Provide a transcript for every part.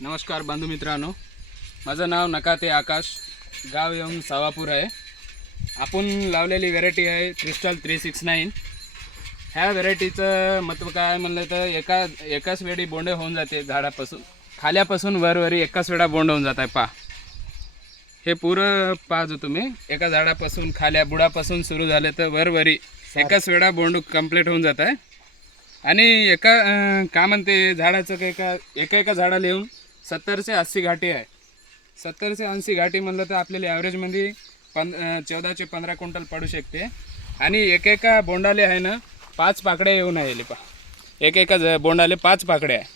नमस्कार बंधू मित्रांनो, माझं नाव नकाते आकाश, गाव येऊन सावापूर आहे. आपण लावलेली व्हेरायटी आहे क्रिस्टल 369. ह्या व्हेरायटीचं महत्त्व काय म्हणलं तर एकाच वेळी बोंडे होऊन जाते. झाडापासून खाल्यापासून वरवरी एकाच वेळा बोंड होऊन जात आहे. पहा, हे पुरं पाहतो तुम्ही. एका झाडापासून खाल्या बुडापासून सुरू झाले तर वरवरी एकाच वेळा बोंड कंप्लीट होऊन जात आहे. आणि का म्हणते झाडाचं एका झाडाला येऊन 70 ते 80 घाटी आहे. 70 ते 80 घाटी म्हणलं तर आपल्याला ॲव्हरेजमध्ये 14 ते 15 क्विंटल पडू शकते. आणि एका बोंडाले आहे ना 5 पाकड्या येऊन आहे. पहा, एका बोंडाले 5 पाकड्या आहे.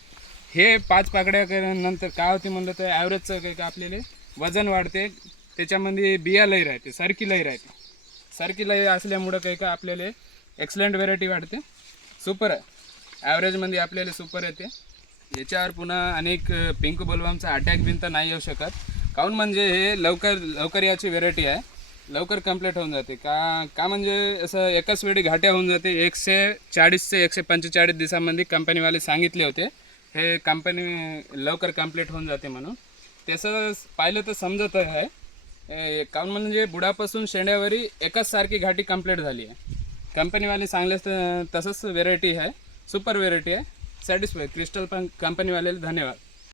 हे 5 पाकड्या केल्यानंतर काय होते म्हणलं तर ॲव्हरेजचं आपल्याला वजन वाढते. त्याच्यामध्ये बिया लई राहते, सरकी लई राहते. सरकी लई असल्यामुळं आपल्याला एक्सलंट व्हेरायटी वाढते. सुपर आहे, ॲव्हरेजमध्ये आपल्याला सुपर येते. याच्यावर पुन्हा अनेक पिंक बोलवामचा अटॅक बिन तर नाही येऊ शकत. काऊन म्हणजे हे लवकर याची व्हेरायटी आहे, लवकर कंप्लीट होऊन जाते. का म्हणजे असं एकाच वेळी घाट्या होऊन जाते. 140 ते 145 दिवसांमध्ये कंपनीवाले सांगितले होते हे कंपनी लवकर कंप्लीट होऊन जाते म्हणून. तसं पाहिलं तर समजत आहे. काऊन म्हणजे बुडापासून शेंड्यावरी एकाच सारखी घाटी कंप्लीट झाली आहे. कंपनीवाले सांगले तसंच व्हेरायटी आहे, सुपर व्हेरायटी आहे. सॅटिस्फाय क्रिस्टल कंपनीवाल्याला धन्यवाद.